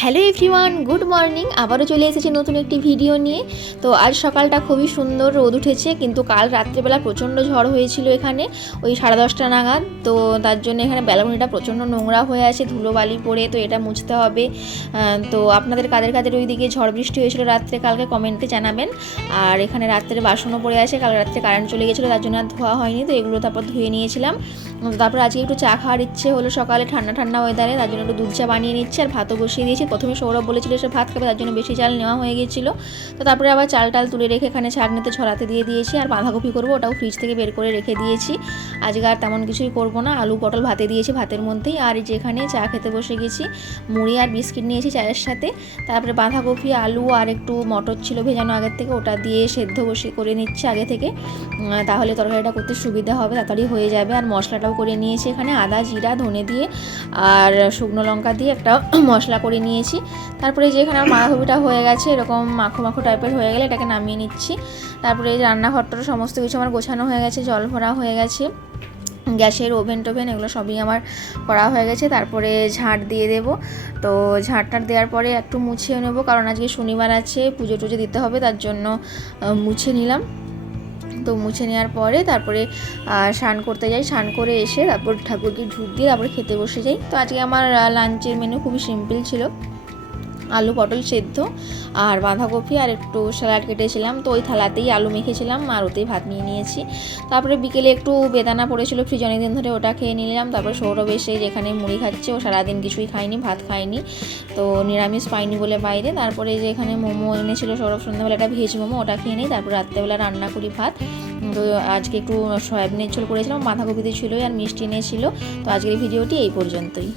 Hello everyone, good morning. আবারও চলে এসেছি নতুন একটি ভিডিও নিয়ে। তো আজ সকালটা খুবই সুন্দর রোদ উঠেছে, কিন্তু কাল রাত্রেবেলা প্রচণ্ড ঝড় হয়েছিল এখানে ওই 10:30টা নাগাদ। তো তার জন্য এখানে ব্যালকনিটা প্রচণ্ড নোংরা হয়ে আছে, ধুলোবালি পড়ে, তো এটা মুছতে হবে। তো আপনাদের কাদের কাদের ওই দিকে ঝড় বৃষ্টি হয়েছিল রাত্রে কালকে কমেন্টে জানাবেন। আর এখানে রাত্রে বাসনও পড়ে আছে, কাল রাত্রে কারেন্ট চলে গেছিলো, তার জন্য আর ধোয়া হয়নি, তো এগুলো তারপর ধুয়ে নিয়েছিলাম। তারপর আজকে একটু চা খাওয়ার ইচ্ছে হলো সকালে, ঠান্ডা ঠান্ডা ওয়েদারে, তার জন্য একটু দুধ চা বানিয়ে নিচ্ছি আর ভাতও বসিয়ে দিয়েছি। প্রথমে সৌরভ বলেছিল সে ভাত খাবে, তার জন্য বেশি চাল নেওয়া হয়ে গিয়েছিলো। তো তারপরে আবার চাল টাল তুলে রেখে এখানে ছাঁকনিতে ছড়াতে দিয়ে দিয়েছি। আর বাঁধাকপি করবো, ওটাও ফ্রিজ থেকে বের করে রেখে দিয়েছি। আজকে আর তেমন কিছুই করবো না, আলু পটল ভাতে দিয়েছি ভাতের মধ্যেই। আর যেখানে চা খেতে বসে গেছি, মুড়ি আর বিস্কিট নিয়েছি চায়ের সাথে। তারপরে বাঁধাকপি, আলু আর একটু মটর ছিল ভেজানো আগের থেকে, ওটা দিয়ে সেদ্ধ বসে করে নিচ্ছি আগে থেকে, তাহলে তরকারিটা করতে সুবিধা হবে, তাড়াতাড়ি হয়ে যাবে। আর মশলাটাও করে নিয়েছি এখানে, আদা জিরা ধনে দিয়ে আর শুকনো লঙ্কা দিয়ে একটা মশলা করে নিয়েছি। তারপরে যে এখানে আমার বাঁধাকপিটা হয়ে গেছে, এরকম মাখো মাখো টাইপের হয়ে গেলে এটাকে নামিয়ে নিচ্ছি। তারপরে এই রান্নাঘরটার সমস্ত কিছু আমার গোছানো হয়ে গেছে, জল ভরা হয়ে গেছে, গ্যাসের ওভেন টোভেন এগুলো সবই আমার করা হয়ে গেছে। তারপরে ঝাঁট দিয়ে দেবো। তো ঝাঁটটার দেওয়ার পরে একটু মুছিয়ে নেবো, কারণ আজকে শনিবার আছে, পুজো টুজো দিতে হবে, তার জন্য মুছে নিলাম। তো মুছে নেওয়ার পরে তারপরে স্নান করতে যাই, স্নান করে এসে তারপর ঠাকুরকে ধূপ দিয়ে তারপরে খেতে বসে যাই। তো আজকে আমার লাঞ্চের মেনু খুবই সিম্পল ছিল, আলু পটল সেদ্ধ আর বাঁধাকপি আর একটু স্যালাড কেটেছিলাম, তো ওই থালাতেই আলু মেখেছিলাম আর ওতেই ভাত নিয়ে নিয়েছি। তারপরে বিকেলে একটু বেদানা পড়েছিল ফ্রিজ অনেকদিন ধরে, ওটা খেয়ে নিলাম। তারপর সৌরভ এসে যেখানে মুড়ি খাচ্ছে, ও সারাদিন কিছুই খায়নি, ভাত খায়নি, তো নিরামিষ পাইনি বলে বাইরে। তারপরে যে এখানে মোমো এনেছিল সৌরভ সন্ধ্যাবেলা, একটা ভেজ মোমো, ওটা খেয়ে নিই। তারপর রাত্রেবেলা রান্না করি ভাত। তো আজকে একটু সয়াবিনের ঝোল করেছিলাম, বাঁধাকপিতে ছিলই আর মিষ্টি এনেছিল। তো আজকের ভিডিওটি এই পর্যন্তই।